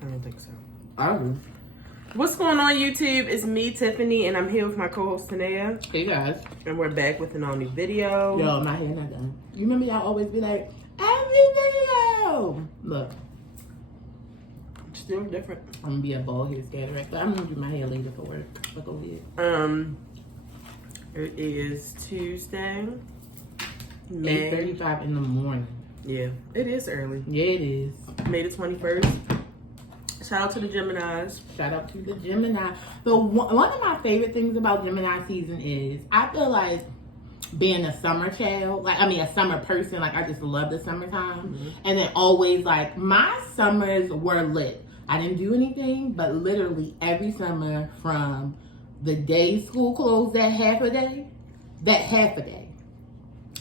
I don't think so. I do. What's going on, YouTube? It's me, Tiffany, and I'm here with my co-host, Tanea. Hey, guys. And we're back with an all-new video. Yo, my hair not done. You remember y'all always be like, every video. Look. Still different. I'm going to be a bald head scatterback, but I'm going to do my hair later for work. Look over here. It is Tuesday, May 8:35 in the morning. Yeah, it is early. Yeah, it is. May the 21st. Shout out to the Geminis. Shout out to the Gemini. One of my favorite things about Gemini season is I feel like being a summer child, a summer person, I just love the summertime. Mm-hmm. And then always, my summers were lit. I didn't do anything, but literally every summer from the day school closed that half a day,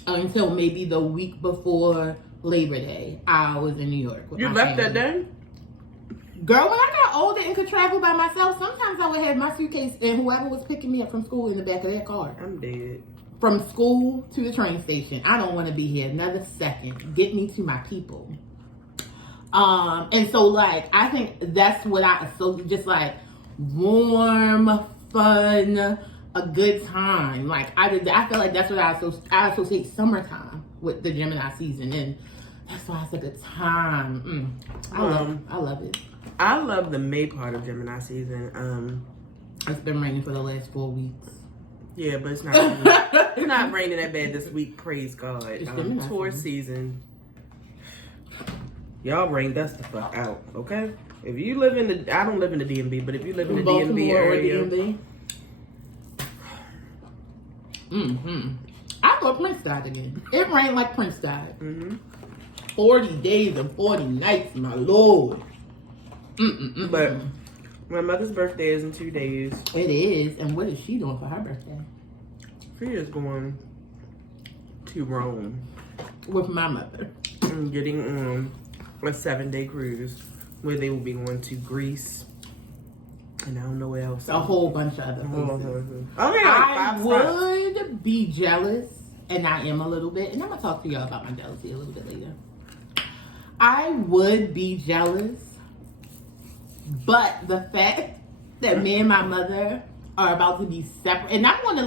until maybe the week before Labor Day, I was in New York with You my left family. that day? Girl, when I got older and could travel by myself, sometimes I would have my suitcase and whoever was picking me up from school in the back of their car. I'm dead. From school to the train station. I don't want to be here another second. Get me to my people. And so, I think that's what I associate, just warm, fun, a good time. I feel like that's what I associate summertime with the Gemini season. And that's why it's a good time. I love it. I love the May part of Gemini season. It's been raining for the last 4 weeks. Yeah, but it's not raining. It's not raining that bad this week, praise God. Tour season. Y'all rained us the fuck out, okay? If you live in the, I don't live in the DMV, but if you live in the DMV area. I thought Prince died again. It rained like Prince died. 40 days and 40 nights, my Lord. But my mother's birthday is in 2 days. It is. And what is she doing for her birthday? She is going to Rome. With my mother. And getting on a 7-day cruise where they will be going to Greece. And I don't know where else. A whole bunch of other places. I would be jealous, and I am a little bit, and I'm going to talk to y'all about my jealousy a little bit later. I would be jealous, but the fact that me and my mother are about to be separate, and I want to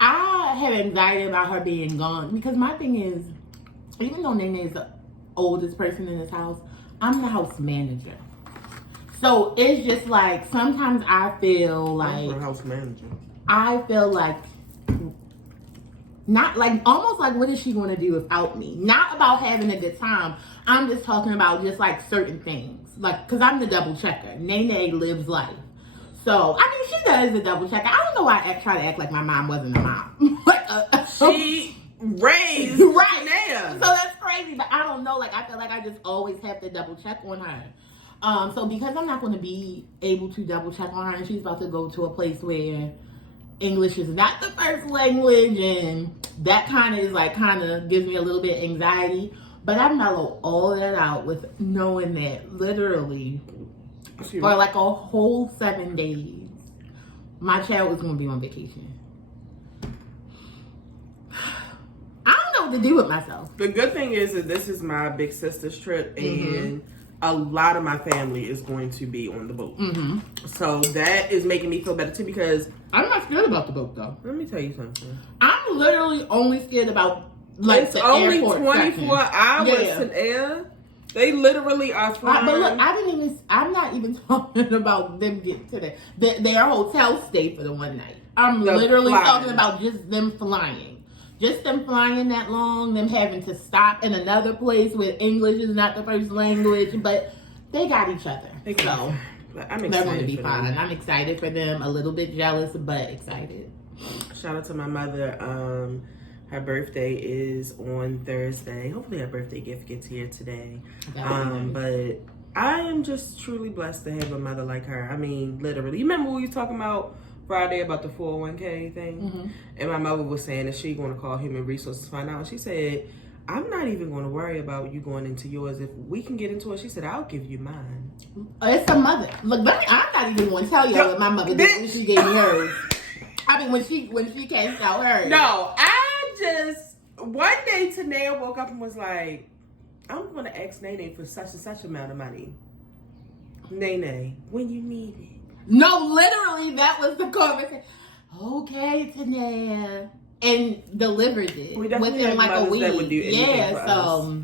I have anxiety about her being gone, because my thing is, even though Nene is the oldest person in this house, I'm the house manager. So it's just sometimes I feel like house manager. I feel not almost what is she going to do without me? Not about having a good time. I'm just talking about just certain things. Because I'm the double checker. Nene lives life. So, she does the double checker. I don't know why I try to act like my mom wasn't a mom. She raised right. Tanea. So that's crazy. But I don't know. I feel like I just always have to double check on her. So because I'm not going to be able to double check on her, and she's about to go to a place where English is not the first language, and that kind of gives me a little bit of anxiety. But I mellow all that out with knowing that literally for a whole 7 days, my child was going to be on vacation. I don't know what to do with myself. The good thing is that this is my big sister's trip, and a lot of my family is going to be on the boat. So that is making me feel better too, because I'm not scared about the boat though. Let me tell you something. I'm literally only scared about it's the only airport 24 hours in air. They literally are flying. But look, I'm not even talking about them getting to their hotel stay for the one night. I'm literally talking about just them flying. Just them flying that long, them having to stop in another place where English is not the first language, but they got each other. So I'm excited. They're going to be fine. I'm excited for them. A little bit jealous, but excited. Shout out to my mother. Her birthday is on Thursday. Hopefully her birthday gift gets here today. But I am just truly blessed to have a mother like her. Literally. You remember we were talking about Friday about the 401k thing? And my mother was saying that she going to call Human Resources to find out. She said, I'm not even going to worry about you going into yours. If we can get into it, she said, I'll give you mine. It's a mother. Look, I'm not even going to tell y'all what my mother did when she gave me hers. When she cashed out hers. No, one day Tanea woke up and was like, I'm going to ask Nene for such and such amount of money. Nene, when you need it. No, literally, that was the conversation. Okay, Tanea. And delivered it within like a week. That would do anything for us.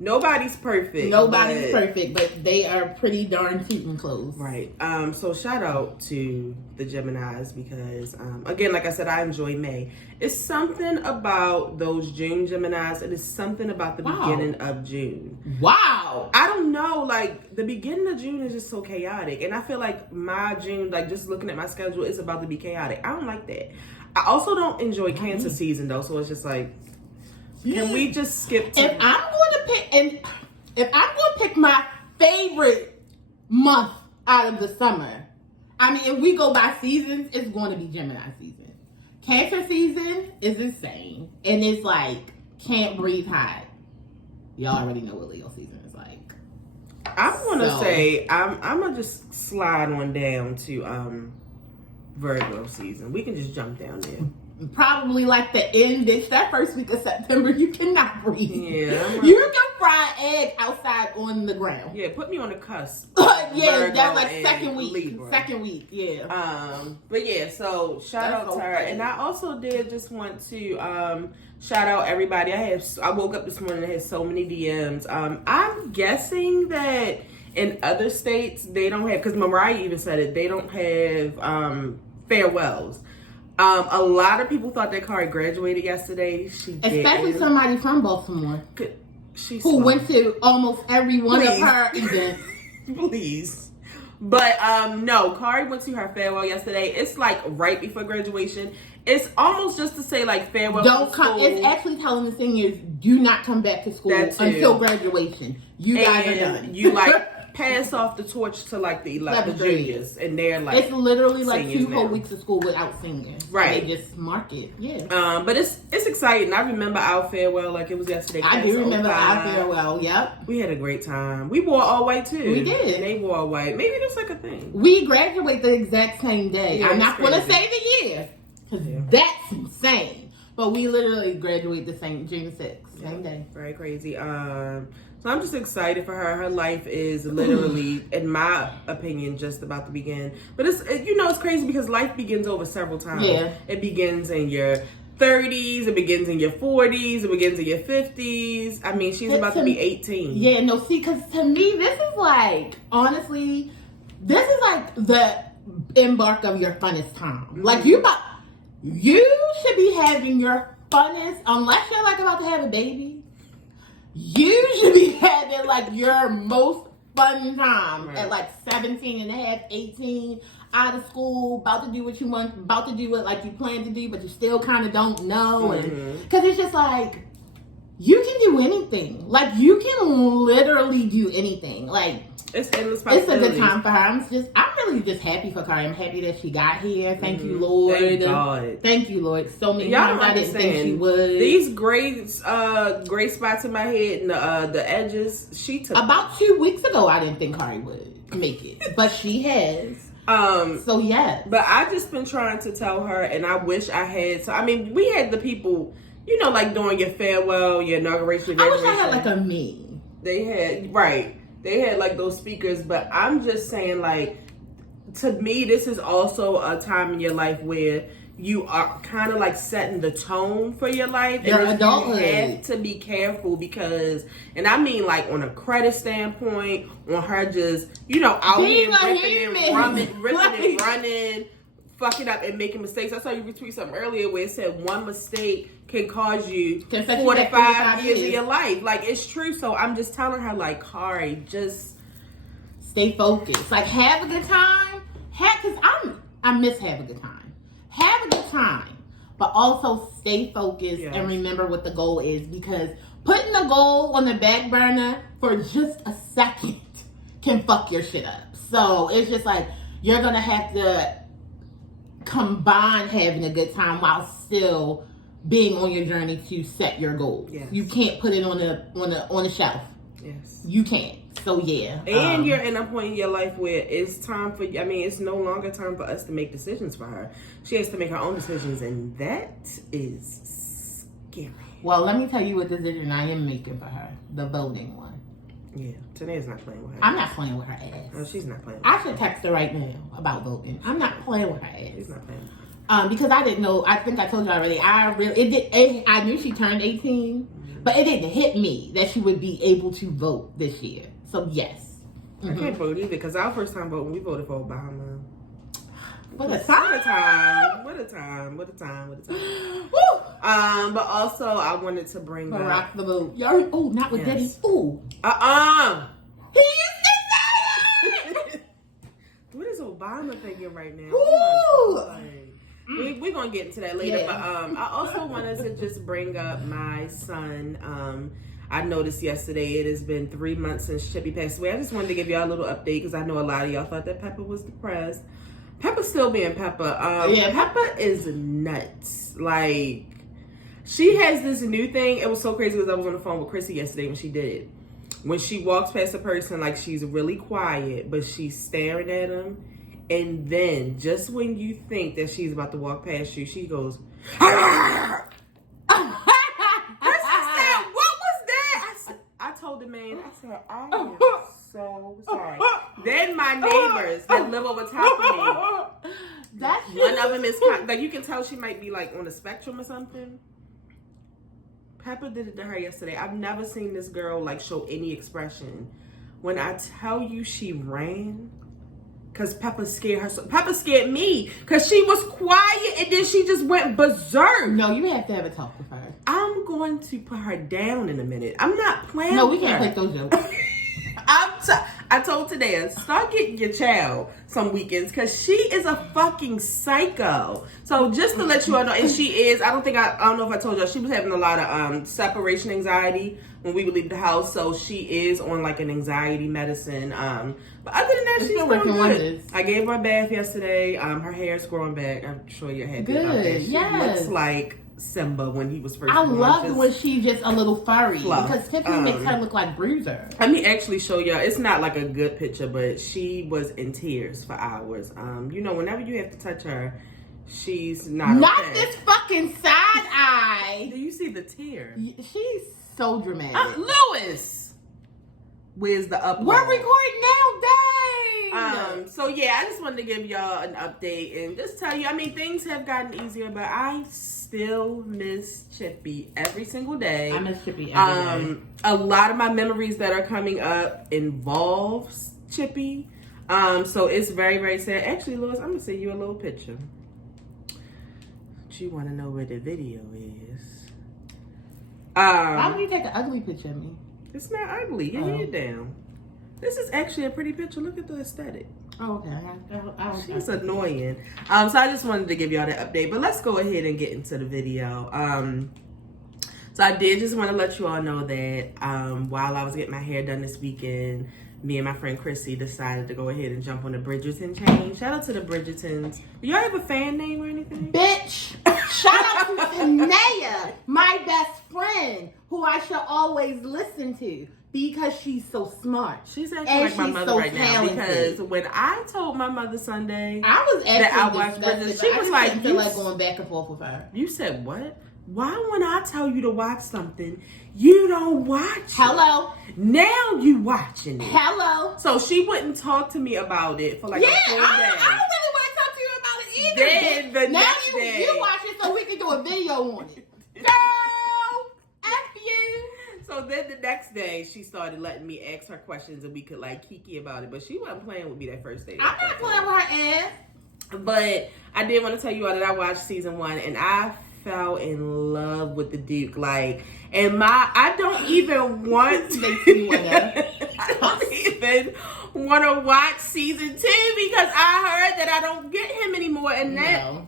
Nobody's perfect. Nobody's perfect, but they are pretty darn cute and close. Right. So shout out to the Geminis because, again, like I said, I enjoy May. It's something about those June Geminis. It is something about the beginning of June. Wow. I don't know. Like, the beginning of June is just so chaotic. And I feel like my June, like, just looking at my schedule, is about to be chaotic. I don't like that. I also don't enjoy Cancer season, though. So it's just like, can we just skip to... If I'm going to pick my favorite month out of the summer, I mean, if we go by seasons, it's going to be Gemini season. Cancer season is insane. And it's like, can't breathe hot. Y'all already know what Leo season is like. I'm going to say, I'm going to just slide on down to Virgo season. We can just jump down there. Probably like the end, bitch. That first week of September, you cannot breathe. Yeah. You can fry egg outside on the ground. Yeah, put me on the cusp. Yeah, that's like second week. Libra. Second week, yeah. But yeah, so shout out to her. And I also did just want to shout out everybody. I woke up this morning and had so many DMs. I'm guessing that in other states they don't have, because Mariah even said it, they don't have farewells. A lot of people thought that Kari graduated yesterday. She did. Especially somebody from Baltimore. Who went to almost every one of her events. Please. But no, Kari went to her farewell yesterday. It's like right before graduation. It's almost just to say like farewell. Don't come. It's actually telling the seniors, do not come back to school until graduation. You guys are done. You like pass off the torch to like the juniors, and they're like, it's literally like 2 whole weeks of school without seniors. Right. They just mark it. Yeah. But it's exciting. I remember our farewell like it was yesterday. I do remember our farewell. Yep. We had a great time. We wore all white too. We did. And they wore all white. Maybe that's like a thing. We graduate the exact same day. Yeah, I'm not going to say the year because that's insane. But we literally graduate the same June 6th, same day. Very crazy. So I'm just excited for her. Her life is literally, in my opinion, just about to begin. But it's crazy because life begins over several times. Yeah. It begins in your 30s. It begins in your 40s. It begins in your 50s. I mean, she's about to be 18. Yeah, no, see, because to me, this is like, honestly, this is like the embark of your funnest time. Mm-hmm. Like, you should be having your funnest, unless you're like about to have a baby. You should be having like your most fun time at like 17 and a half, 18, out of school, about to do what you want, about to do what like you plan to do, but you still kind of don't know. And because it's just like, you can do anything. Like, you can literally do anything. Like, it's endless possibilities. It's a good time for her. I'm really just happy for Kari. I'm happy that she got here. Thank you, Lord. Thank God. Thank you, Lord. So many times I didn't think she would. These gray spots in my head and the edges, she took. About 2 weeks ago, I didn't think Kari would make it, but she has. So yes. But I just been trying to tell her, and I wish I had. So I mean, we had the people, like during your farewell, your inauguration. I wish I had like a me. They had like those speakers, but I'm just saying, like, to me, this is also a time in your life where you are kind of like setting the tone for your life. Your adulthood. You have to be careful because, and I mean like on a credit standpoint, on her just, out here ripping and running, fucking up and making mistakes. I saw you retweet something earlier where it said one mistake can cause you 4 to 5 years of your life. Like, it's true. So I'm just telling her, like, Kari, just stay focused. Like, have a good time. Because I miss have a good time. Have a good time. But also stay focused and remember what the goal is. Because putting the goal on the back burner for just a second can fuck your shit up. So it's just like, you're going to have to combine having a good time while still being on your journey to set your goals. Yes. You can't put it on a shelf. Yes. You can't. So yeah. And you're in a point in your life where it's time for, it's no longer time for us to make decisions for her. She has to make her own decisions, and that is scary. Well, let me tell you what decision I am making for her. The voting one. Yeah, Tanae's not playing with her. I'm not playing with her ass. No, she's not playing with I should text her right now about voting. I'm not playing with her ass. She's not playing with her. Because I didn't know. I think I told you already. I knew she turned 18, but it didn't hit me that she would be able to vote this year. So yes, I can't vote either because our first time voting, we voted for Obama. What a time! What a time! Woo! But also I wanted to bring Barack the vote. Y'all, oh, not with Diddy. Ooh. He is What is Obama thinking right now? Ooh. Oh my God. We're going to get into that later. Yeah. But I also wanted to just bring up my son. I noticed yesterday it has been 3 months since Chippy passed away. I just wanted to give y'all a little update because I know a lot of y'all thought that Peppa was depressed. Peppa's still being Peppa. Peppa is nuts. Like, she has this new thing. It was so crazy because I was on the phone with Chrissy yesterday when she did it. When she walks past a person, like, she's really quiet, but she's staring at them. And then, just when you think that she's about to walk past you, she goes, I said, what was that? I told the man, I said, I am so sorry. Then my neighbors that live over top of me, one of them is, like, you can tell she might be, like, on the spectrum or something. Peppa did it to her yesterday. I've never seen this girl, like, show any expression. When I tell you she ran, because Peppa scared her. Peppa scared me because she was quiet and then she just went berserk. No, you have to have a talk with her. I'm going to put her down in a minute. I'm not playing No, with we can't her. play those jokes. I told Tadea, start getting your child some weekends because she is a fucking psycho. So just to let you all know, and she is, I don't know if I told y'all, she was having a lot of separation anxiety when we would leave the house. So she is on like an anxiety medicine. But other than that, she's doing good. Wonders. I gave her a bath yesterday. Her hair's growing back. I'm sure you're happy about that. She looks like Simba when he was first born. I love when she's just a little furry fluff. Because Tiffany makes her look like Bruiser. Let me actually show y'all. It's not like a good picture, but she was in tears for hours. You know, whenever you have to touch her, she's not okay. This fucking side eye. Do you see the tear? She's so dramatic. Lewis, where's the upload? We're recording now, dang. So yeah, I just wanted to give y'all an update and just tell you, I mean, things have gotten easier, but I still miss Chippy every single day. I miss Chippy every day. A lot of my memories that are coming up involves Chippy. So it's very, very sad. Actually, Lewis, I'm gonna send you a little picture. But you want to know where the video is? Why would you take an ugly picture of me? It's not ugly. Your head down. This is actually a pretty picture. Look at the aesthetic. Oh, okay. She's annoying. So I just wanted to give y'all that update. But let's go ahead and get into the video. So I did just want to let you all know that while I was getting my hair done this weekend, me and my friend Chrissy decided to go ahead and jump on the Bridgerton chain. Shout out to the Bridgertons. Do y'all have a fan name or anything? Bitch! Shout out to Tanea, my best friend, who I shall always listen to. Because she's so smart. She's acting like my mother right now. Because when I told my mother Sunday that I watched Bridgerton, she was like, "You like going back and forth with her." You said what? Why when I tell you to watch something, you don't watch it? Hello. Now you watching it. Hello. So she wouldn't talk to me about it for like a full day. I don't really want to talk to you about it either. Then the next day, you watch it so we can do a video on it. Girl, F you. So then the next day, she started letting me ask her questions and we could like kiki about it. But she wasn't playing with me that first day. I'm not playing with her ass. But I did want to tell you all that I watched season 1 and I fell in love with the Duke. Like, and I don't even want I don't even want to watch season 2 because I heard that I don't get him anymore. And I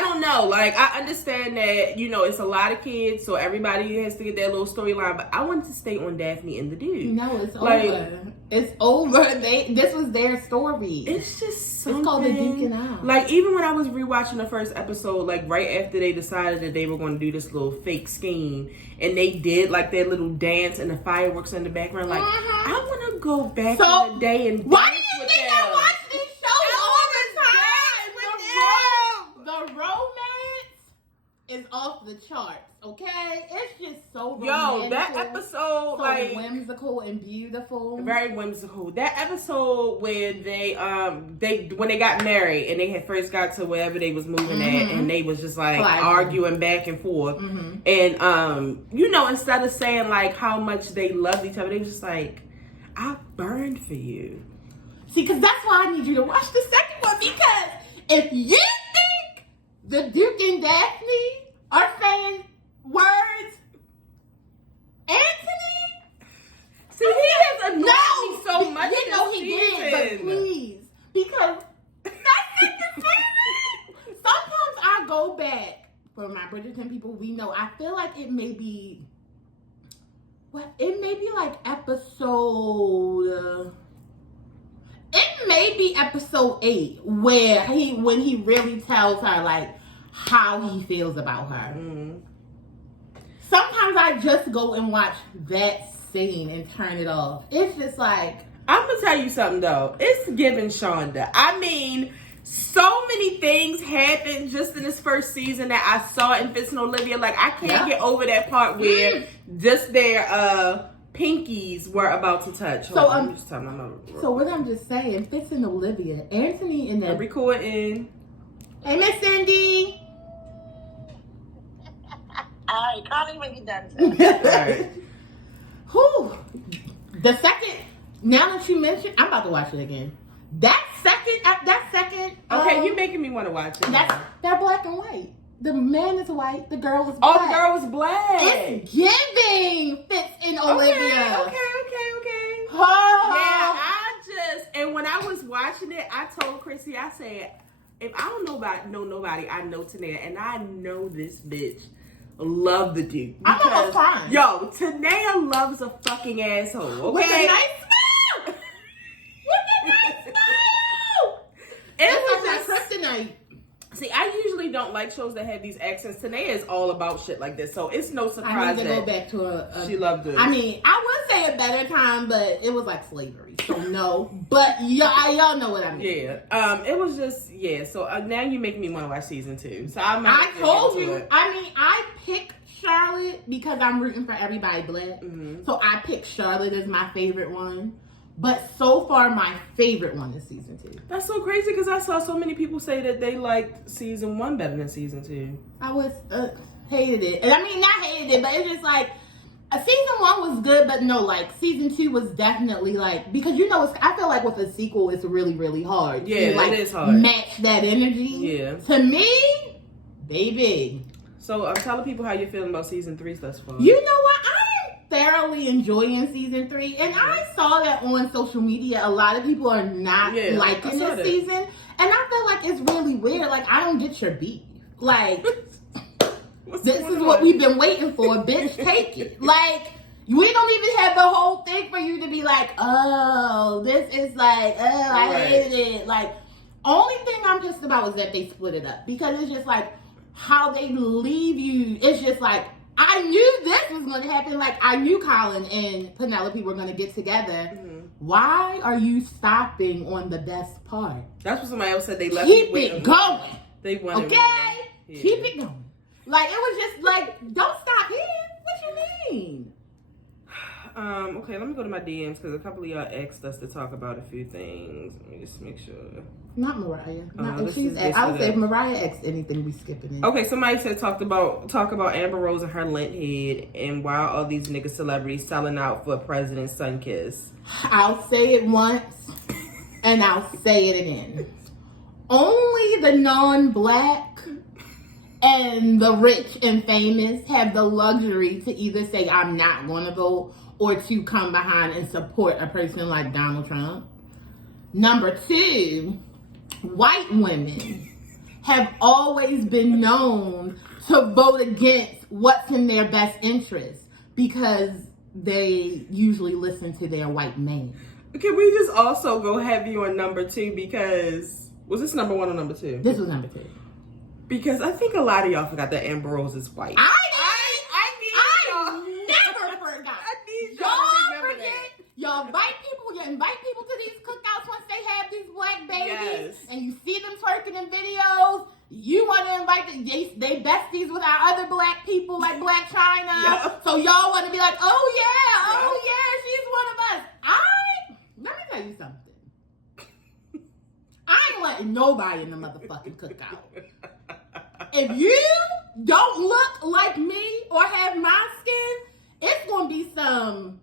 don't know. Like, I understand that, you know, it's a lot of kids, so everybody has to get their little storyline. But I wanted to stay on Daphne and the Dude. No, it's over. It's over. This was their story. It's just something. It's called The Duke and I. Like, even when I was rewatching the first episode, like, right after they decided that they were going to do this little fake scheme, and they did, like, their little dance and the fireworks in the background, like, I want to go back in the day and why do you think I watch these shows all the time? The romance is off off the charts. Okay, it's just so romantic, yo, that episode, so like whimsical and beautiful, very whimsical. That episode where they when they got married and they had first got to wherever they was moving at, and they was just like arguing back and forth, and you know, instead of saying like how much they loved each other, they was just like, I burned for you. See, because that's why I need you to watch the second one, because if you think the Duke and Daphne are saying words, Anthony, see, he has annoyed me so much. You know he did, but please, because that's the season. Sometimes I go back for my Bridgerton people. We know I feel like it may be like episode. It may be episode 8 where when he really tells her like how he feels about her. Sometimes I just go and watch that scene and turn it off. It's just like, I'm gonna tell you something though. It's giving Shonda. I mean, so many things happened just in this first season that I saw in Fitz and Olivia. Like I can't get over that part where just their pinkies were about to touch. So what I'm just saying, Fitz and Olivia, Anthony and the recording. Hey, Miss Cindy. I can't even get done. Alright. Whew. The second, now that you mentioned, I'm about to watch it again. That second. Okay, you're making me want to watch it. They're black and white. The man is white. The girl is black. Oh, the girl is black. It's giving Fitz and Olivia. Okay. Oh. Yeah, and when I was watching it, I told Chrissy, I said, if I don't know nobody, I know Tanea, and I know this bitch love the Duke. I'm almost crying. Yo, Tanea loves a fucking asshole. Okay. With a nice smile. It was just like kryptonite. See, I usually don't like shows that have these accents. Tanea is all about shit like this, so it's no surprise I need to go back to she loved it. I mean, I would say a better time, but it was like slavery, so no. But y'all know what I mean. Yeah. It was just So now you make me want to watch season 2. So I told you. I mean, I picked Charlotte because I'm rooting for everybody black. So I picked Charlotte as my favorite one. But so far, my favorite one is season 2. That's so crazy because I saw so many people say that they liked season 1 better than season 2. I was hated it, and I mean not hated it, but it's just like season 1 was good, but no, like season 2 was definitely like, because you know, I feel like with a sequel, it's really really hard. Yeah, to, like, it is hard. Match that energy. Yeah. To me, baby. So I'm telling people how you're feeling about season 3 thus far. You know what? I'm thoroughly enjoying season 3, and I saw that on social media. A lot of people are not liking this season, and I feel like it's really weird. Like, I don't get your beef. Like, this is what we've been waiting for, bitch. Take it. Like, we don't even have the whole thing for you to be like, oh, this is like, oh, I hated it. Like, only thing I'm pissed about is that they split it up, because it's just like how they leave you. It's just like, I knew this was going to happen. Like, I knew Colin and Penelope were going to get together. Why are you stopping on the best part? That's what somebody else said. They left. Keep it going. They wanted. Okay? Yeah. Keep it going. Like, it was just like, don't stop here. What you mean? Okay, let me go to my DMs because a couple of y'all asked us to talk about a few things. Let me just make sure. Not Mariah. I would say if Mariah asks anything, we skipping it. Okay, somebody said talk about Amber Rose and her lint head, and why all these nigga celebrities selling out for President's sun kiss. I'll say it once, and I'll say it again. Only the non-black and the rich and famous have the luxury to either say I'm not going to vote, or to come behind and support a person like Donald Trump. Number 2, white women have always been known to vote against what's in their best interest, because they usually listen to their white man. Can we just also go heavy on number 2, because was this number 1 or number 2? This was number 2. Because I think a lot of y'all forgot that Amber Rose is white. I never forgot. Y'all invite people to these cookouts once they have these black babies, and you see them twerking in videos. you want to invite they besties with our other black people like Black China. Yep. So y'all want to be like, oh yeah, she's one of us. Let me tell you something. I ain't letting nobody in the motherfucking cookout. If you don't look like me or have my skin, it's gonna be some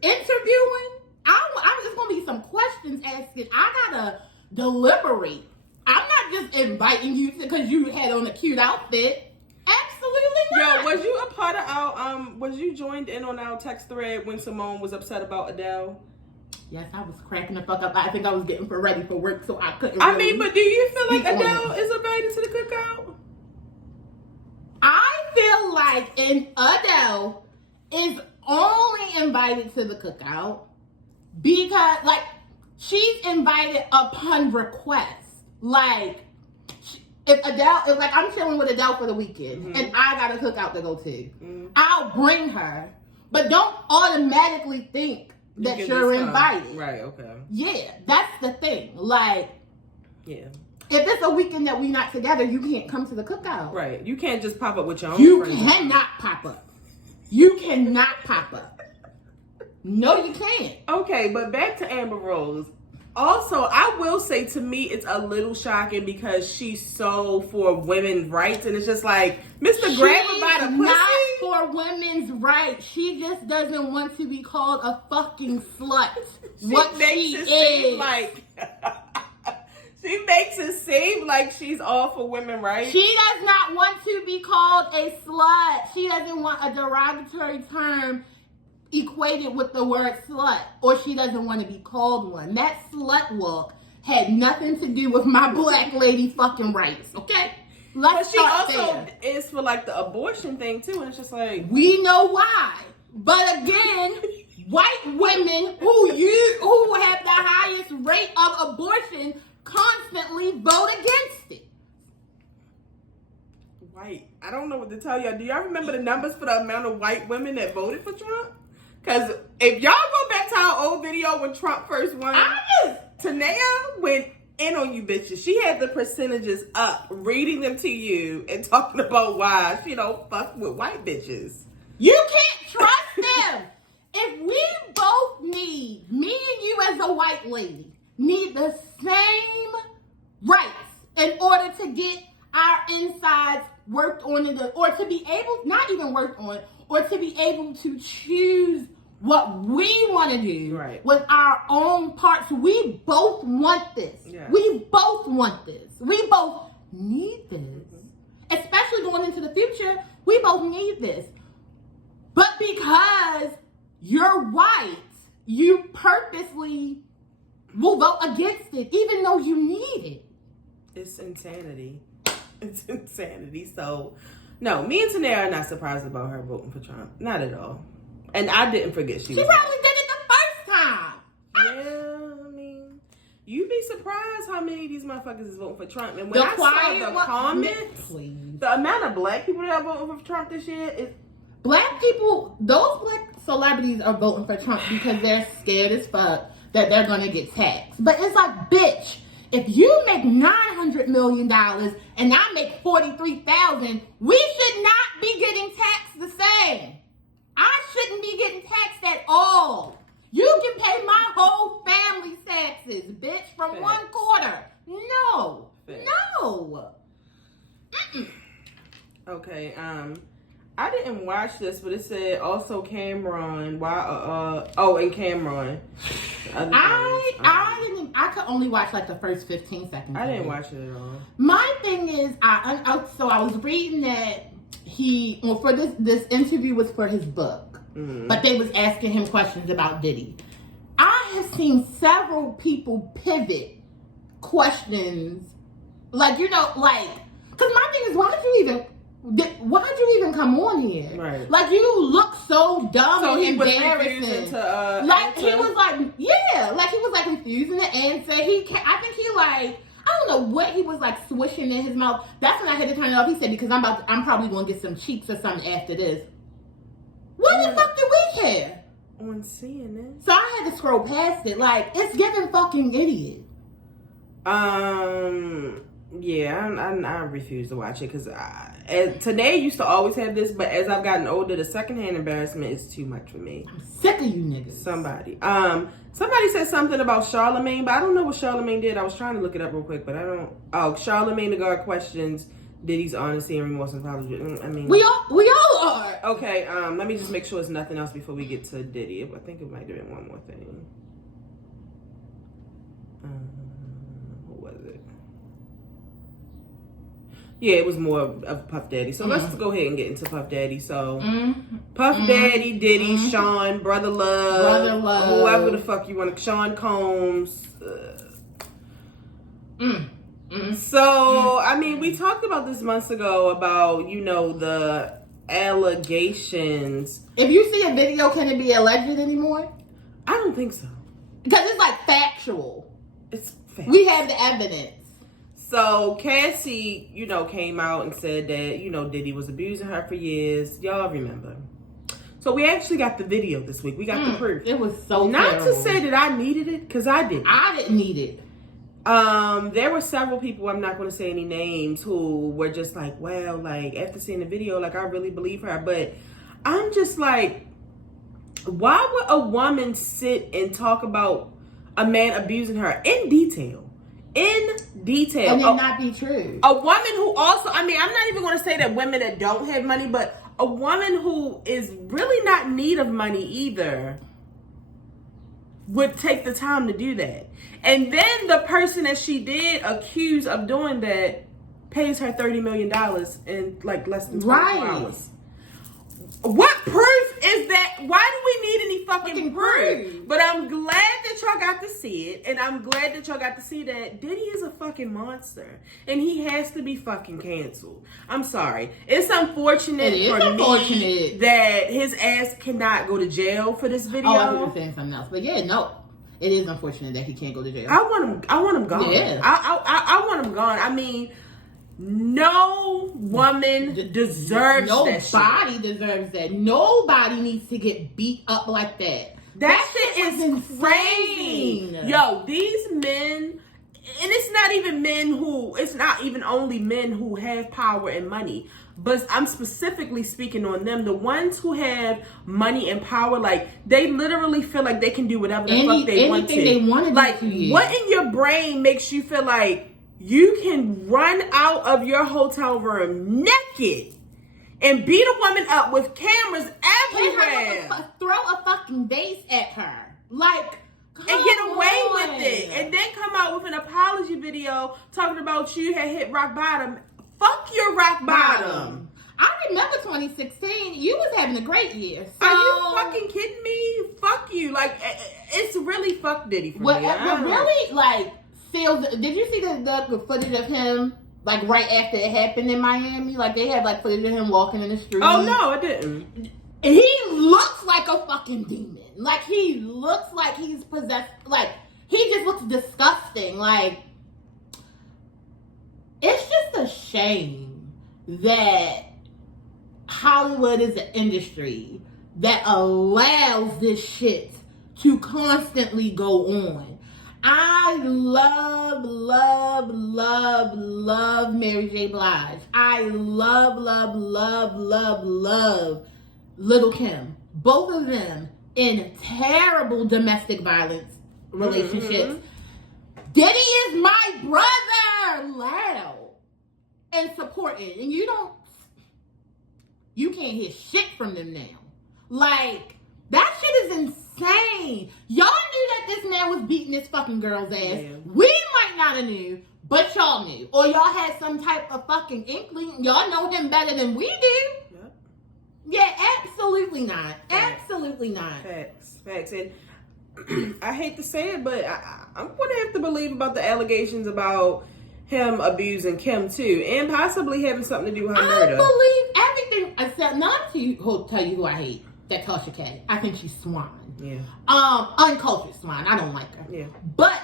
interviewing. I'm just gonna be some questions asking. I gotta deliberate. I'm not just inviting you because you had on a cute outfit. Absolutely not. Yo, was you a part of our was you joined in on our text thread when Simone was upset about Adele? Yes, I was cracking the fuck up. I think I was getting ready for work, so I couldn't. I mean, but do you feel like Adele is invited to the cookout? I feel like Adele is only invited to the cookout because, like, she's invited upon request. Like, if I'm chilling with Adele for the weekend and I got a cookout to go to, I'll bring her, but don't automatically think that you're invited. Right, okay. Yeah, that's the thing. Like, yeah. If it's a weekend that we're not together, you can't come to the cookout. Right. You can't just pop up with your own You friends. cannot pop up. You cannot pop up. No, you can't. Okay, but back to Amber Rose. Also, I will say, to me, it's a little shocking because she's so for women's rights, and it's just like, Mr. Grab her by the pussy. Not for women's rights. She just doesn't want to be called a fucking slut. What she is. She makes it seem like she's all for women rights. She does not want to be called a slut. She doesn't want a derogatory term equated with the word slut, or she doesn't want to be called one. That slut walk had nothing to do with my black lady fucking rights, okay? But she also is for like the abortion thing too, and it's just like, we know why. But again, white women who have the highest rate of abortion constantly vote against it. White. I don't know what to tell y'all. Do y'all remember the numbers for the amount of white women that voted for Trump? Because if y'all go back to our old video when Trump first won, Tanea went in on you bitches. She had the percentages up, reading them to you and talking about why she don't fuck with white bitches. You can't trust them. If we both need, me and you as a white lady, need the same rights in order to get our insides worked on, or to be able, not even worked on, or to be able to choose what we want to do with our own parts. We both want this. Yeah. We both want this. We both need this. Especially going into the future, we both need this. But because you're white, you purposely will vote against it, even though you need it. It's insanity. It's insanity. So, no, me and Tanea are not surprised about her voting for Trump. Not at all. And I didn't forget she was probably did it the first time. Yeah, I mean, you'd be surprised how many of these motherfuckers is voting for Trump. And when I saw the comments, the amount of black people that are voting for Trump this year is... Black people, those black celebrities are voting for Trump because they're scared as fuck that they're going to get taxed. But it's like, bitch, if you make $900 million and I make $43,000, we should not be getting taxed the same. I shouldn't be getting taxed at all. You can pay my whole family's taxes, bitch, from one quarter. No. No. Mm-mm. Okay, I didn't watch this, but it said also Cameron. And Cameron. I could only watch like the first 15 seconds. I didn't watch it at all. My thing is, I was reading that this interview was for his book, but they was asking him questions about Diddy. I have seen several people pivot questions, because my thing is, why'd you even come on here? Right. Like, you look so dumb so and he was embarrassing. refusing to he was refusing to answer. I think he I don't know what he was swishing in his mouth. That's when I had to turn it off. He said, because I'm probably gonna get some cheeks or something after this. What the fuck did we care? On CNN. So I had to scroll past it. It's giving fucking idiot. Yeah, I refuse to watch it because today used to always have this, but as I've gotten older, the secondhand embarrassment is too much for me. I'm sick of you niggas. Somebody said something about Charlemagne, but I don't know what Charlemagne did. I was trying to look it up real quick, but I don't. Oh, Charlemagne the God questions Diddy's honesty and remorse and apology. I mean, we all are. Okay, let me just make sure it's nothing else before we get to Diddy. I think it might have been one more thing. What was it? Yeah, it was more of Puff Daddy. So let's go ahead and get into Puff Daddy. So Puff Daddy, Diddy, Sean, Brother Love, whoever the fuck you want to, Sean Combs. So, I mean, we talked about this months ago about, the allegations. If you see a video, can it be alleged anymore? I don't think so. Because it's like factual. It's factual. We have the evidence. So, Cassie, came out and said that, Diddy was abusing her for years. Y'all remember. So, we actually got the video this week. We got the proof. It was so Not terrible. to say that I needed it, because I didn't. I didn't need it. There were several people, I'm not going to say any names, who were just like, well, like, after seeing the video, like, I really believe her. But I'm just like, why would a woman sit and talk about a man abusing her in detail? And it not be true. A woman who also, I'm not even going to say that women that don't have money, but a woman who is really not in need of money either would take the time to do that. And then the person that she did accuse of doing that pays her $30 million in like less than 24 hours. What proof is that? Why do we need any fucking proof? But I'm glad that y'all got to see it. And I'm glad that y'all got to see that Diddy is a fucking monster. And he has to be fucking canceled. I'm sorry. It's unfortunate me that his ass cannot go to jail for this video. Oh, I was saying something else. But yeah, no. It is unfortunate that he can't go to jail. I want him gone. Yeah. I want him gone. I mean, no woman deserves that shit. Nobody deserves that. Nobody needs to get beat up like that. That shit is insane. Yo, these men, and it's not even only men who have power and money, but I'm specifically speaking on them. The ones who have money and power, like, they literally feel like they can do whatever the fuck they want to. Anything they want to like, do to you. What in your brain makes you feel like you can run out of your hotel room naked and beat a woman up with cameras everywhere, throw a fucking vase at her, like, and get away with it, and then come out with an apology video talking about you had hit rock bottom? Fuck your rock bottom. I remember 2016. You was having a great year. So, are you fucking kidding me? Fuck you. Like, it's really fuck Diddy for me. What really, like, feels... Did you see the footage of him, like, right after it happened in Miami? Like, they had, like, footage of him walking in the street. Oh, no, I didn't. He looks like a fucking demon. Like, he looks like he's possessed. Like, he just looks disgusting. Like, it's just a shame that Hollywood is an industry that allows this shit to constantly go on. I love Mary J. Blige. I love Little Kim. Both of them in terrible domestic violence relationships. Diddy is my brother, loud and supporting, and you can't hear shit from them now. Like, that shit is insane. Y'all knew that this man was beating this fucking girl's ass. Yeah. We might not have knew, but y'all knew, or y'all had some type of fucking inkling. Y'all know him better than we do. Yep. Yeah, absolutely not. Absolutely not. Facts. And I hate to say it, but I'm going to have to believe about the allegations about him abusing Kim too, and possibly having something to do with her murder. I believe everything except not to tell you who I hate. That Tasha K. I think she's swine. Yeah. Uncultured swine. I don't like her. Yeah. But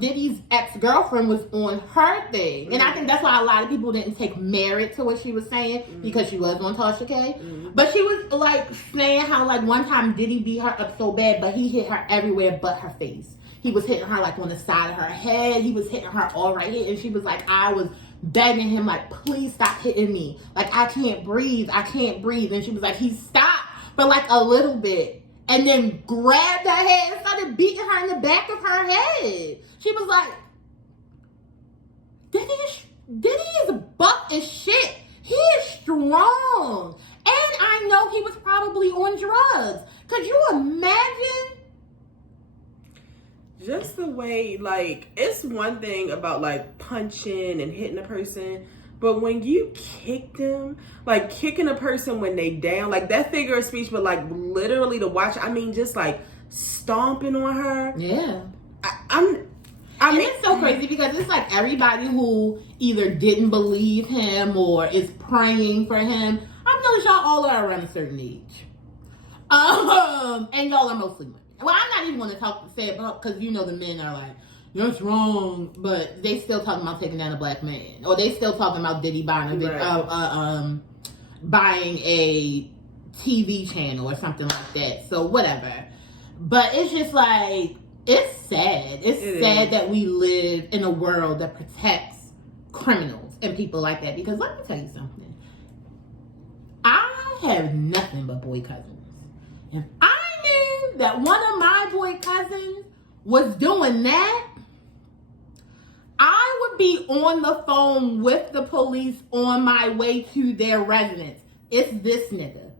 Diddy's ex-girlfriend was on her thing. And I think that's why a lot of people didn't take merit to what she was saying, because she was on Tasha K. But she was like saying how like one time Diddy beat her up so bad, but he hit her everywhere but her face. He was hitting her like on the side of her head. He was hitting her all right here. And she was like, I was begging him like, please stop hitting me. Like, I can't breathe. I can't breathe. And she was like, he stopped for like a little bit. And then grabbed her head and started beating her in the back of her head. She was like, Diddy is buff as shit. He is strong. And I know he was probably on drugs. Could you imagine? Just the way, like, it's one thing about, like, punching and hitting a person, but when you kick them, like, kicking a person when they down, like, that figure of speech, but, like, literally to watch, I mean, just, like, stomping on her. Yeah. I mean, it's so crazy because it's like everybody who either didn't believe him or is praying for him, I've noticed y'all all are around a certain age. And y'all are mostly women. Well, I'm not even going to say it because you know the men are like, that's wrong, but they still talking about taking down a black man, or they still talking about Diddy buying a TV channel or something like that. So whatever. But it's just like, it's sad. It's sad that we live in a world that protects criminals and people like that. Because let me tell you something. I have nothing but boy cousins. If I knew that one of my boy cousins was doing that, I would be on the phone with the police on my way to their residence. It's this nigga.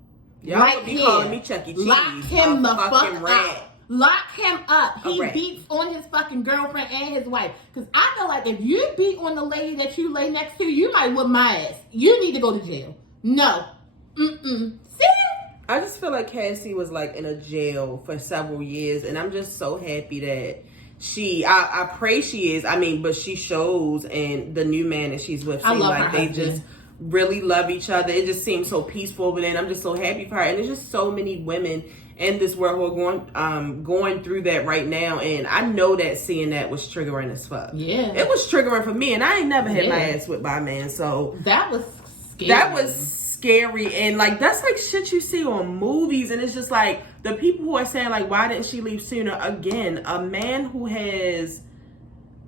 Y'all right be here. Calling me Chuck E. Cheese. Lock him the fuck rat. up. Lock him up. He beats on his fucking girlfriend and his wife. Because I feel like if you beat on the lady that you lay next to, you might whip my ass. You need to go to jail. No. See? I just feel like Cassie was like in a jail for several years, and I'm just so happy that I pray she is. I mean, but she shows, and the new man that she's with seem like they just really love each other. It just seems so peaceful over there, and I'm just so happy for her. And there's just so many women in this world who are going through that right now, and I know that seeing that was triggering as fuck. Yeah, it was triggering for me, and I ain't never had my ass whipped by a man, so that was scary. That was scary, and like that's like shit you see on movies, and it's just like the people who are saying like, why didn't she leave sooner? Again, a man who has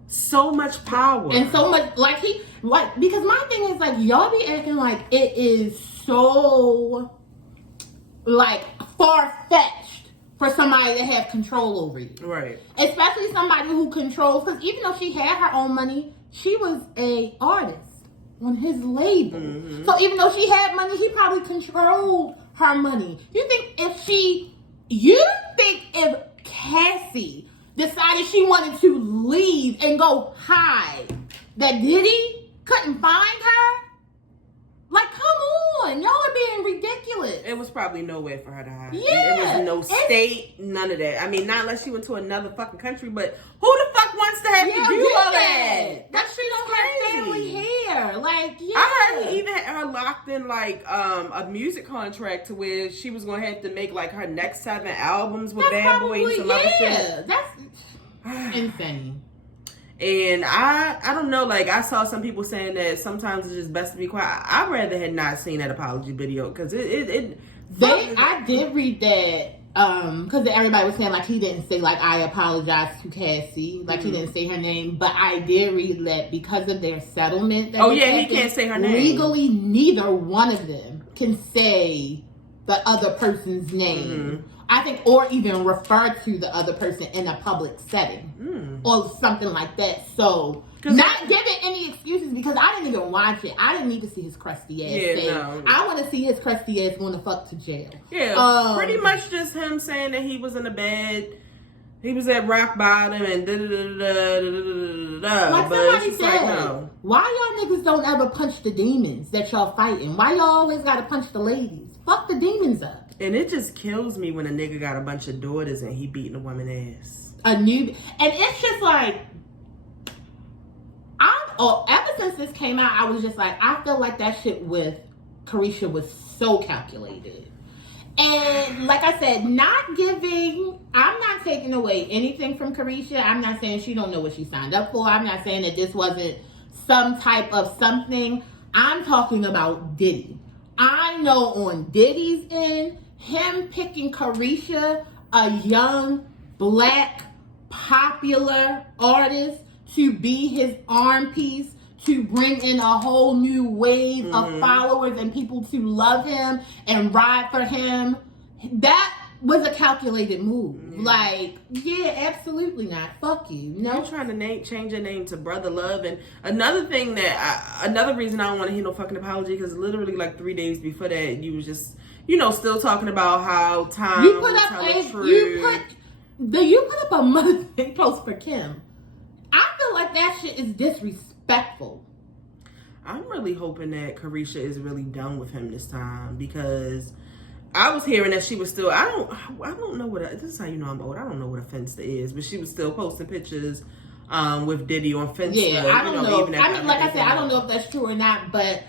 so much power and so much because my thing is like, y'all be acting like it is so like far-fetched for somebody to have control over you, right? Especially somebody who controls, because even though she had her own money, she was a artist on his label. Mm-hmm. So even though she had money, he probably controlled her money. You think if Cassie decided she wanted to leave and go hide, that Diddy couldn't find her? Like, come on, y'all are being ridiculous. It was probably nowhere for her to hide. Yeah. It was no state, none of that. I mean, not unless she went to another fucking country, but who the fuck wants to have to do all that? That shit don't have family here. Like, yeah. I heard he even had her locked in like a music contract to where she was gonna have to make like her next 7 albums with Bad Boy and some other shit. That's insane. And I don't know, like I saw some people saying that sometimes it's just best to be quiet. I'd rather had not seen that apology video because I did read that because everybody was saying like he didn't say like I apologize to Cassie, like he didn't say her name, but I did read that because of their settlement. He can't say her name. Legally, neither one of them can say the other person's name. Mm-hmm. I think, or even refer to the other person in a public setting or something like that. So, not giving any excuses because I didn't even watch it. I didn't need to see his crusty ass. I want to see his crusty ass going to fuck to jail. Yeah, pretty much just him saying that he was in the bed, he was at rock bottom and Like somebody said, why y'all niggas don't ever punch the demons that y'all fighting? Why y'all always gotta punch the ladies? Fuck the demons up. And it just kills me when a nigga got a bunch of daughters and he beating a woman ass. And it's just like, ever since this came out, I was just like, I feel like that shit with Carisha was so calculated. And like I said, I'm not taking away anything from Carisha. I'm not saying she don't know what she signed up for. I'm not saying that this wasn't some type of something. I'm talking about Diddy. I know on Diddy's end, him picking Carisha, a young, black, popular artist, to be his arm piece, to bring in a whole new wave of followers and people to love him and ride for him. That was a calculated move. Like, yeah, absolutely not. Fuck you. No. You're trying to change your name to Brother Love. And another thing another reason I don't want to hear no fucking apology, because literally like 3 days before that, you was just, still talking about how time you put up a Mother's Day post for Kim. I feel like that shit is disrespectful. I'm really hoping that Carisha is really done with him this time, because I was hearing that she was still, I don't know this is how you know I'm old. I don't know what a Finsta is, but she was still posting pictures with Diddy on Finsta. Yeah, I don't know. I mean, like I said, I don't know if that's true or not, but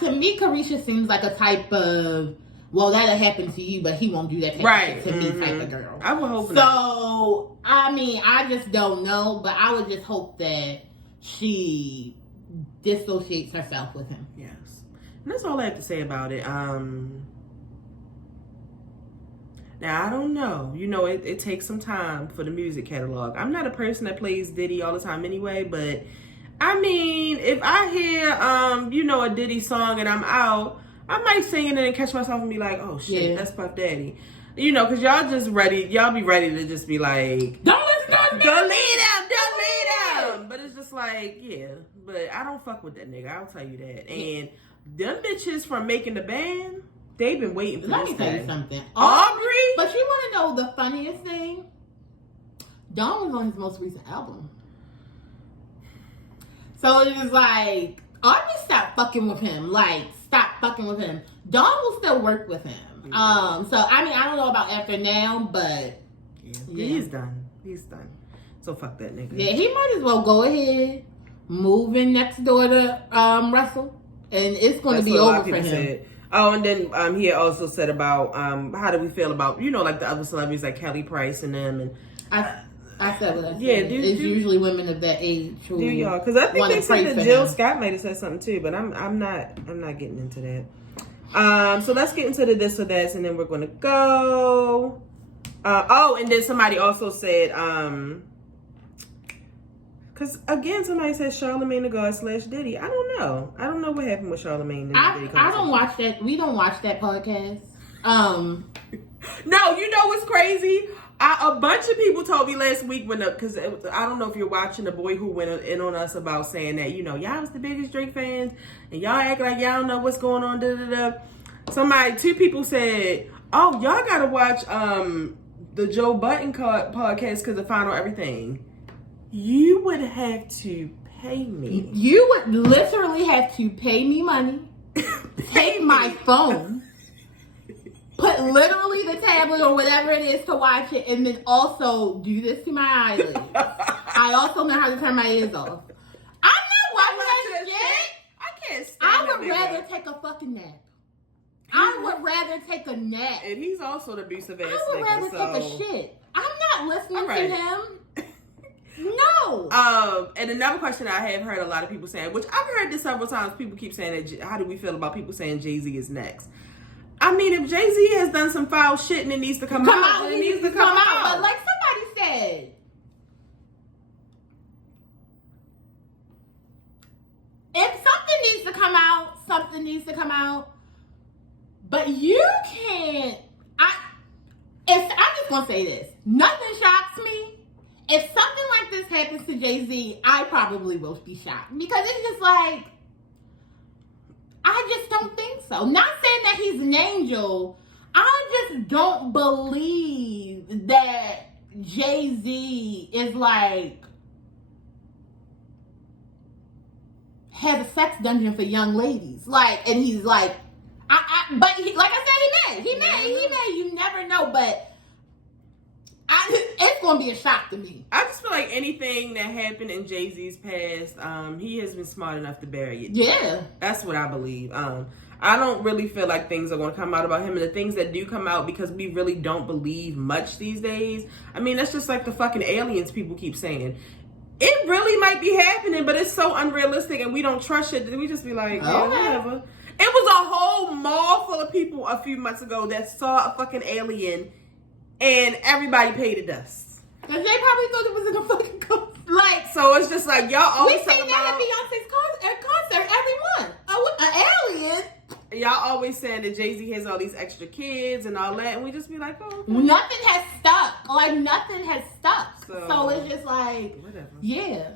to me, Carisha seems like a type of, well, that'll happen to you, but he won't do that type of shit to me type of girl. I would hope so, I mean, I just don't know, but I would just hope that she dissociates herself with him. Yes. And that's all I have to say about it. Now, I don't know. It takes some time for the music catalog. I'm not a person that plays Diddy all the time anyway, but I mean, if I hear, a Diddy song and I'm out, I might sing it and catch myself and be like, oh shit, that's Puff Daddy. Because y'all be ready to just be like, don't listen to him, don't lead him. But it's just like, yeah, but I don't fuck with that nigga. I'll tell you that. And them bitches from making the band, they've been waiting for this. Let me tell you something. Aubrey? But you want to know the funniest thing? Don was on his most recent album. So it was like, Aubrey stopped fucking with him. Like, stop fucking with him. Don will still work with him. So, I mean, I don't know about after now, but... Yeah. He's done. So fuck that nigga. Yeah, he might as well go ahead, move in next door to Russell, and it's going to be over for him. Said. Oh, and then he also said about how do we feel about, like the other celebrities like Kelly Price and them. And I said what I said. Yeah, it's usually women of that age who do y'all? Because I think they said that Jill him. Scott might have said something too, but I'm not getting into that. So let's get into the this or that, and then we're gonna go. And then somebody also said, because again, somebody said Charlamagne the God / Diddy. I don't know what happened with Charlamagne. I don't watch that. We don't watch that podcast. No, you know what's crazy? A bunch of people told me last week because I don't know if you're watching the boy who went in on us about saying that, y'all was the biggest Drake fans and y'all act like y'all don't know what's going on. Two people said, oh, y'all gotta watch the Joe Budden podcast because of Final Everything. You would have to pay me. You would literally have to pay me money, take my phone, put literally the tablet or whatever it is to watch it, and then also do this to my eyelids. I also know how to turn my ears off. I'm not watching that shit. I can't stand I would rather take a fucking nap. I would rather take a nap. And he's also the abusive ass nigga. I would rather take a shit. I'm not listening to him. No. And another question I have heard a lot of people saying, which I've heard this several times, people keep saying that, how do we feel about people saying Jay-Z is next? I mean, if Jay-Z has done some foul shit and it needs to come out, then it needs to come out. But like somebody said, if something needs to come out, something needs to come out. But you can't. I'm just gonna say this. Nothing shocks me. If something like this happens to Jay-Z, I probably will be shocked. Because it's just like, I just don't think so. Not saying that he's an angel. I just don't believe that Jay-Z is like, has a sex dungeon for young ladies. Like, and he's like, but he, like I said, he may, you never know, but it's going to be a shock to me. I just feel like anything that happened in Jay-Z's past, he has been smart enough to bury it. Yeah. That's what I believe. I don't really feel like things are going to come out about him. And the things that do come out, because we really don't believe much these days. I mean, that's just like the fucking aliens people keep saying. It really might be happening, but it's so unrealistic and we don't trust it that we just be like, yeah, whatever. It was a whole mall full of people a few months ago that saw a fucking alien and everybody paid to dust. Because they probably thought it was in a fucking ghost. Like, so it's just like, y'all always we say that at Beyonce's concert every month. An alien. Y'all always saying that Jay-Z has all these extra kids and all that, and we just be like, oh. Okay. Nothing has stuck. Like, nothing has stuck. So it's just like, whatever. Yeah.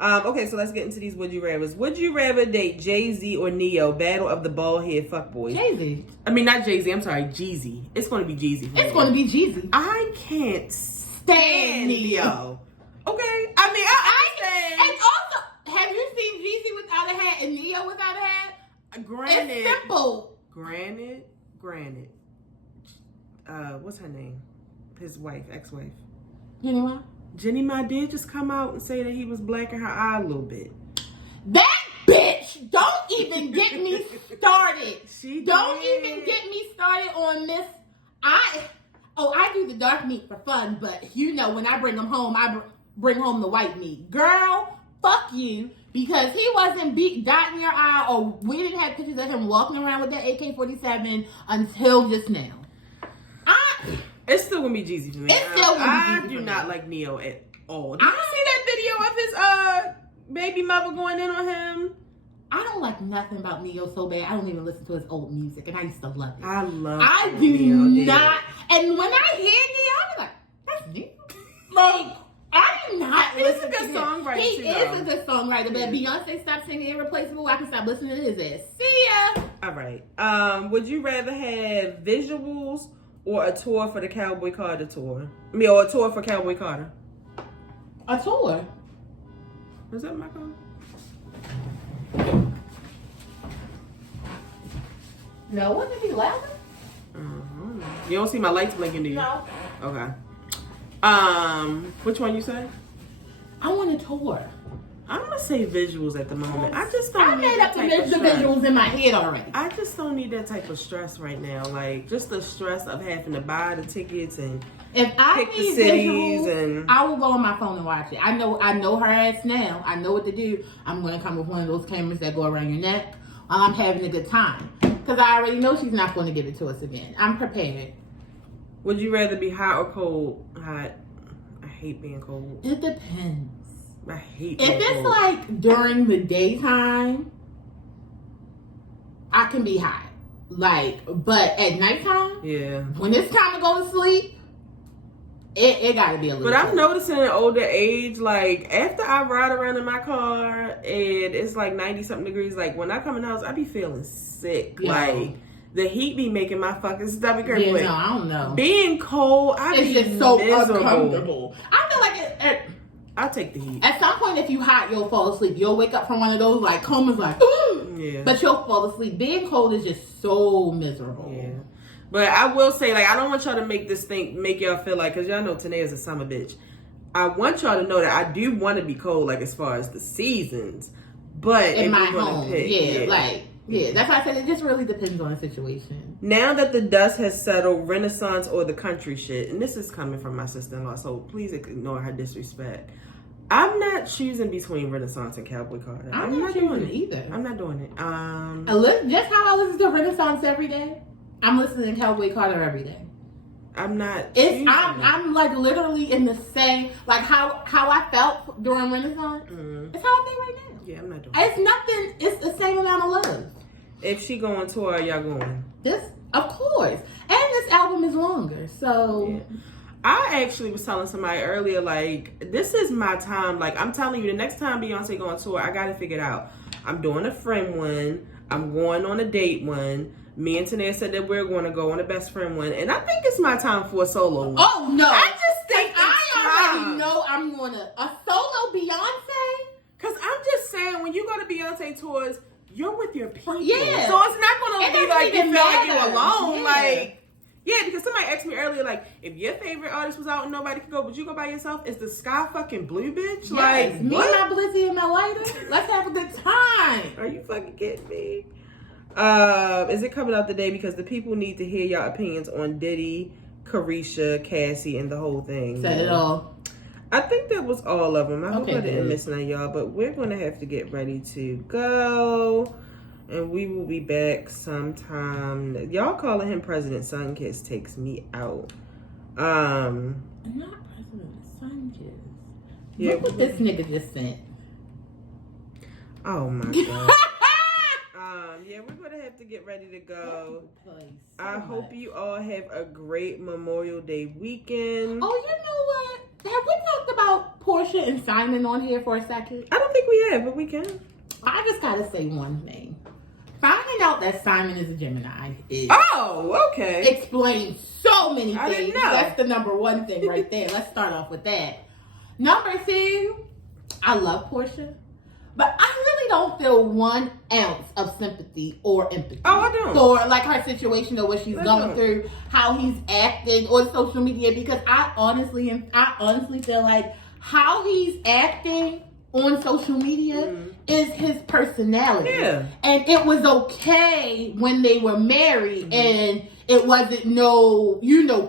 Okay, so let's get into these would you rathers. Would you rather date Jay-Z or Neo? Battle of the bald head fuckboys. Jay-Z. I mean, not Jay-Z. I'm sorry, Jeezy. It's going to be Jeezy. It's going to be Jeezy. I can't stand Neo. Okay, I mean, I understand. And also, have you seen Jeezy without a hat and Neo without a hat? Granted. It's simple. Granted. What's her name? His wife, ex-wife. You know what? Jenny Ma did just come out and say that he was blacking her eye a little bit. That bitch! Don't even get me started. Don't did. even get me started on Miss. I do the dark meat for fun, but you know when I bring them home, I bring home the white meat. Girl, fuck you, because he wasn't dotting your eye, or we didn't have pictures of him walking around with that AK-47 until just now. It's still gonna be Jeezy for me. I do not like Neo at all. Did you see that video of his baby mother going in on him? I don't like nothing about Neo so bad. I don't even listen to his old music, and I used to love it. I do Neo, not. And when I hear Neo, I'm like, that's Neo. Like, I do not He's listen a good to songwriter. He is a good songwriter, but Beyonce stopped singing Irreplaceable. I can stop listening to his ass. See ya. All right. Would you rather have visuals or a tour for the Cowboy Carter tour? I mean, or a tour for Cowboy Carter? A tour? Was that my call? No, wouldn't it be louder? You don't see my lights blinking, do you? No. Okay. Which one you say? I want a tour. I'm gonna say visuals at the moment. I just don't. I made up the visuals in my head already. I just don't need that type of stress right now. Like just the stress of having to buy the tickets and if I pick need the cities visuals, and I will go on my phone and watch it. I know her ass now. I know what to do. I'm gonna come with one of those cameras that go around your neck while I'm having a good time. Because I already know she's not going to give it to us again. I'm prepared. Would you rather be hot or cold? Hot. I hate being cold. It depends. I hate being If it's cold. like during the daytime, I can be hot. Like, but at nighttime, yeah. when it's time to go to sleep, it gotta be a little. But I'm noticing in older age, like after I ride around in my car and it's like 90-something degrees, like when I come in the house, I be feeling sick. Yeah. Like the heat be making my fucking stomach hurt. Yeah, no, I don't know. Being cold, It's just so uncomfortable. I feel like I'll take the heat. at some point, if you hot, you'll fall asleep. You'll wake up from one of those like comas, like yeah. But you'll fall asleep. Being cold is just so miserable. Yeah. But I will say, like, I don't want y'all to make y'all feel like, because y'all know Tanae is a summer bitch. I want y'all to know that I do want to be cold, like, as far as the seasons. But in my home, that's why I said it just really depends on the situation. Now that the dust has settled, Renaissance or the country shit, and this is coming from my sister-in-law, so please ignore her disrespect. I'm not choosing between Renaissance and Cowboy Carter. I'm not doing it either. I'm not doing it. Just how I listen to Renaissance every day, I'm listening to Cowboy Carter every day. I'm not. I'm like literally in the same, like how I felt during Renaissance. It's how I feel right now. Yeah, I'm not doing It's nothing. It's the same amount of love. If she going tour, y'all going? Of course. And this album is longer, so. Yeah. I actually was telling somebody earlier, like, this is my time. Like, I'm telling you, the next time Beyonce go on tour, I got to figure it out. I'm doing a friend one. I'm going on a date one. Me and Tanae said that we're going to go on a best friend one. And I think it's my time for a solo one. Oh, no. I just think I already know I'm going to. A solo Beyonce? Because I'm just saying, when you go to Beyonce tours, you're with your people. Yeah. So it's not going to be like you feel like you're alone. Yeah. Like, yeah, because somebody asked me earlier, like, if your favorite artist was out and nobody could go, would you go by yourself? Is the sky fucking blue, bitch? Yes. Like, me, what? my Blizzy, and my lighter. Let's have a good time. Are you fucking kidding me? Is it coming out today? Because the people need to hear your opinions on Diddy, Carisha, Cassie, and the whole thing. Said it all. I think that was all of them. I hope I didn't good. miss none of y'all, but we're going to have to get ready to go. And we will be back sometime. Y'all calling him President Sunkiss takes me out. Not President Sunkiss. Yeah, look what this nigga just sent. Oh my god. Yeah, we're gonna have to get ready to go. I hope you all have a great Memorial Day weekend. Oh, you know what? Have we talked about Porsha and Simon on here for a second? I don't think we have, but we can. I just gotta say one thing. Finding out that Simon is a Gemini is okay. Explains so many things. I didn't know. That's the number one thing right there. Let's start off with that. Number two, I love Porsha, but I really don't feel 1 ounce of sympathy or empathy. Oh, I don't. For like her situation or what she's going through, how he's acting on social media, because I honestly feel like how he's acting on social media is his personality. Yeah. And it was okay when they were married and it wasn't no,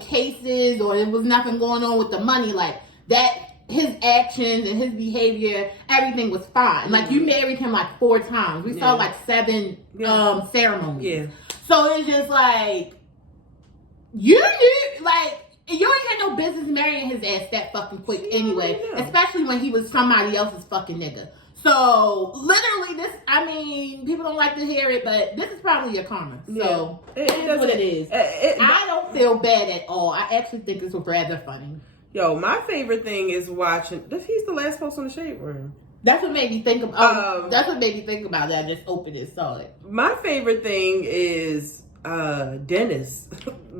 cases or it was nothing going on with the money like that. His actions and his behavior, everything was fine. Like, you married him like 4 times. We saw like 7 ceremonies. Yeah. So it's just like, you ain't had no business marrying his ass that fucking quick anyway. Especially when he was somebody else's fucking nigga. So, literally, people don't like to hear it, but this is probably your karma. So, it is what it is. I don't feel bad at all. I actually think this was rather funny. Yo, my favorite thing is watching. He's the last post on the Shade Room. That's what made me think of. That's what made me think about that. I just opened it, saw it. My favorite thing is Dennis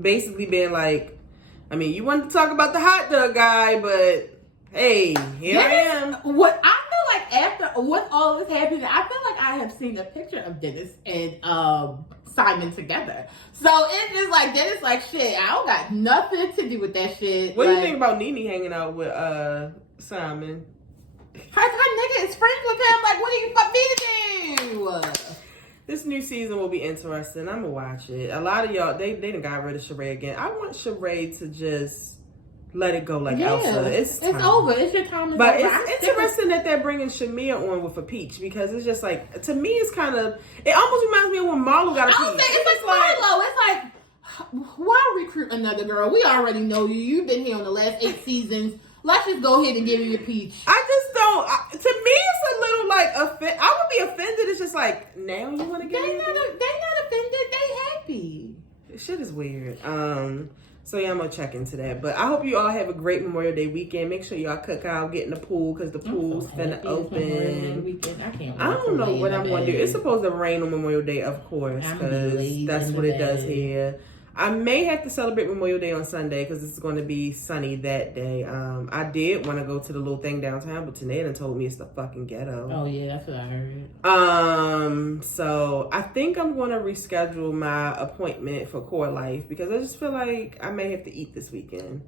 basically being like, I mean, you wanted to talk about the hot dog guy, but hey, here I am. What I feel like after what all this happened, I feel like I have seen a picture of Dennis and Simon together. So it's just like Dennis like, shit, I don't got nothing to do with that shit. What do you think about Nene hanging out with Simon? Her nigga is friends with him. Like, what do you want me to do? This new season will be interesting. I'm gonna watch it. A lot of y'all, they done got rid of Sheree again. I want Sheree to just let it go like Elsa. It's over. It's your time. But it's interesting that they're bringing Shamia on with a peach, because it's just like, to me, it's kind of, it almost reminds me of when Marlo got a peach. It's like Marlo. It's like, why recruit another girl? We already know you. You've been here on the last 8 seasons. Let's just go ahead and give you a peach. I just don't. To me, it's a little like I would be offended. It's just like, now you want to get They not offended. They happy. Shit is weird. So yeah, I'm gonna check into that. But I hope you all have a great Memorial Day weekend. Make sure y'all cook out, get in the pool, because the pool's finna open. I don't know what I'm gonna do. It's supposed to rain on Memorial Day, of course, because that's what it does here. I may have to celebrate Memorial Day on Sunday because it's going to be sunny that day. I did want to go to the little thing downtown, but Tanea done told me it's the fucking ghetto. Oh yeah, that's what I heard. So I think I'm going to reschedule my appointment for Core Life, because I just feel like I may have to eat this weekend.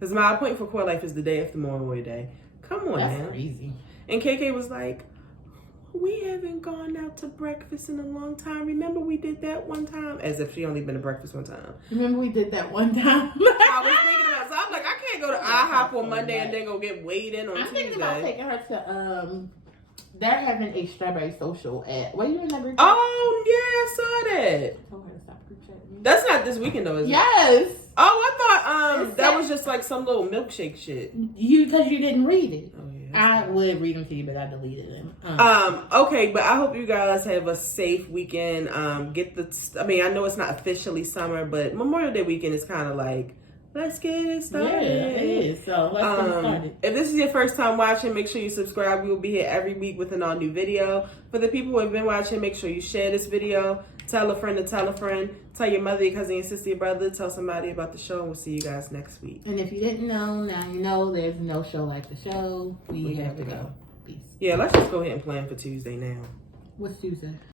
Because my appointment for Core Life is the day after Memorial Day. Come on, that's man. Crazy. And KK was like, we haven't gone out to breakfast in a long time. Remember we did that one time? As if she only been to breakfast one time. Remember we did that one time? I was thinking about it. So I'm like, I can't go to IHOP on Monday and then go get weighed in on Tuesday. I'm thinking about taking her to, they're having a strawberry social at, what are you in that group chat? Oh, yeah, I saw that. Told her to stop group chatting. That's not this weekend though, is it? Yes. Oh, I thought that was just like some little milkshake shit. Because you didn't read it. Oh, yeah. I would read them to you, but I deleted them. Okay, but I hope you guys have a safe weekend. I know it's not officially summer, but Memorial Day weekend is kind of like, let's get it started. Yeah, it is. So let's get it started. If this is your first time watching, make sure you subscribe. We will be here every week with an all new video. For the people who have been watching, make sure you share this video. Tell a friend to tell a friend. Tell your mother, your cousin, your sister, your brother. Tell somebody about the show, and we'll see you guys next week. And if you didn't know, now you know. There's no show like the show. We have to go. Peace. Yeah, let's just go ahead and plan for Tuesday now. What's Tuesday?